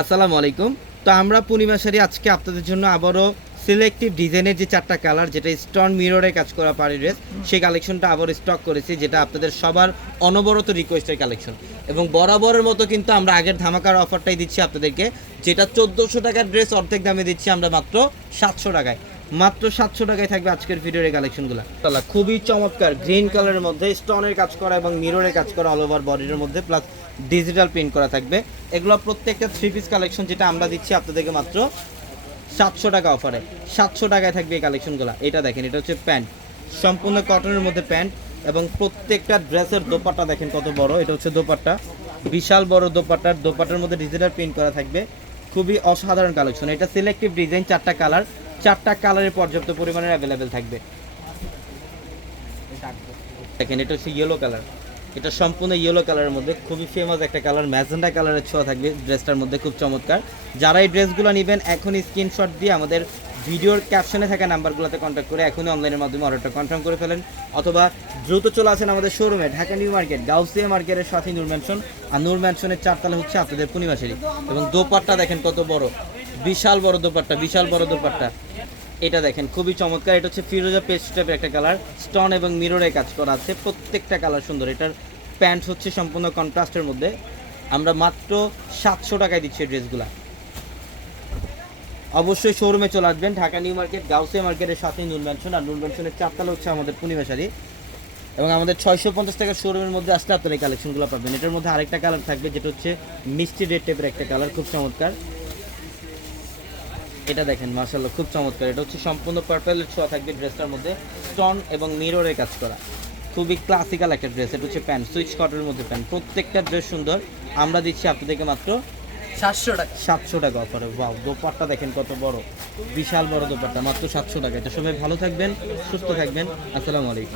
আসসালামু আলাইকুম তো আমরা পূর্ণিমা সারি আজকে আপনাদের জন্য আবারও সিলেক্টিভ ডিজাইনের যে চারটা কালার যেটা স্টন মিররে কাজ করা পারি ড্রেস সেই কালেকশনটা আবার স্টক করেছি যেটা আপনাদের সবার অনবরত রিকোয়েস্টের কালেকশন এবং বরাবরের মতো কিন্তু আমরা আগের ধামাকার অফারটাই দিচ্ছি আপনাদেরকে যেটা চোদ্দোশো টাকার ড্রেস অর্ধেক দামে দিচ্ছি আমরা মাত্র সাতশো টাকায় মাত্র সাতশো টাকায় থাকবে আজকের ভিডিওর এই কালেকশনগুলো তাহলে খুবই চমৎকার গ্রিন কালারের মধ্যে স্টোনের কাজ করা এবং মিররের কাজ করা অল ওভার বডির মধ্যে প্লাস ডিজিটাল প্রিন্ট করা থাকবে এগুলো প্রত্যেকটা থ্রি পিস কালেকশন যেটা আমরা দিচ্ছি আপনাদেরকে মাত্র সাতশো টাকা অফারে সাতশো টাকায় থাকবে এই কালেকশনগুলো এটা দেখেন এটা হচ্ছে প্যান্ট সম্পূর্ণ কটনের মধ্যে প্যান্ট এবং প্রত্যেকটা ড্রেসের দোপাট্টা দেখেন কত বড় এটা হচ্ছে দোপাট্টা বিশাল বড় দোপাট্টার দোপাট্টার মধ্যে ডিজিটাল প্রিন্ট করা থাকবে খুবই অসাধারণ কালেকশন এটা সিলেক্টিভ ডিজাইন চারটা কালার চারটা কালারে পর্যাপ্ত পরিমাণে অ্যাভেলেবেল থাকবে দেখেন এটা হচ্ছে ইয়েলো কালার এটা সম্পূর্ণ ইয়েলো কালারের মধ্যে খুবই ফেমাস একটা কালার ম্যাজেন্ডা কালারের ছোঁয়া থাকবে ড্রেসটার মধ্যে খুব চমৎকার যারা এই ড্রেসগুলো নেবেন এখন স্ক্রিনশট দিয়ে আমাদের ভিডিওর ক্যাপশনে থাকা নাম্বারগুলোতে কন্ট্যাক্ট করে এখনই অনলাইনের মাধ্যমে অর্ডারটা কনফার্ম করে ফেলেন অথবা দ্রুত চলে আসেন আমাদের শোরুমে ঢাকা নিউ মার্কেট গাউসিয়া মার্কেটের সাথে নূর ম্যানশন আর নূর ম্যানশনের চারতলা হচ্ছে আপনাদের পূর্ণিমাশালী এবং দোপাট্টা দেখেন কত বড় বিশাল বড় দোপারটা বিশাল বড় দোপারটা এটা দেখেন খুবই চমৎকার এটা হচ্ছে ফিরোজা পেস্ট টাইপের একটা কালার স্টন এবং মিররে কাজ করা আছে প্রত্যেকটা কালার সুন্দর এটার প্যান্টস হচ্ছে সম্পূর্ণ কন্ট্রাস্টের মধ্যে আমরা মাত্র সাতশো টাকায় দিচ্ছি ড্রেসগুলা অবশ্যই শোরুমে চলে আসবেন ঢাকা নিউ মার্কেট গাউসে মার্কেটের সাথে নুন ম্যানশন আর নুন চার চারতলা হচ্ছে আমাদের পূর্ণিমাশারি এবং আমাদের ছয়শো পঞ্চাশ টাকার শোরুমের মধ্যে আসলে আপনার এই কালেকশনগুলো পাবেন এটার মধ্যে আরেকটা কালার থাকবে যেটা হচ্ছে মিষ্টি রেড টাইপের একটা কালার খুব চমৎকার এটা দেখেন মার্শাল্লাহ খুব চমৎকার এটা হচ্ছে সম্পূর্ণ পার্পেল ছোঁয়া থাকবে ড্রেসটার মধ্যে স্টন এবং মিররের কাজ করা খুবই ক্লাসিক্যাল একটা ড্রেস এটা হচ্ছে প্যান্ট সুইচ কটের মধ্যে প্যান্ট প্রত্যেকটা ড্রেস সুন্দর আমরা দিচ্ছি আপনাদেরকে মাত্র সাতশো টাকা সাতশো টাকা অফারে বাউ দোপারটা দেখেন কত বড় বিশাল বড় দোপারটা মাত্র সাতশো টাকা এটা সবাই ভালো থাকবেন সুস্থ থাকবেন আসসালামু আলাইকুম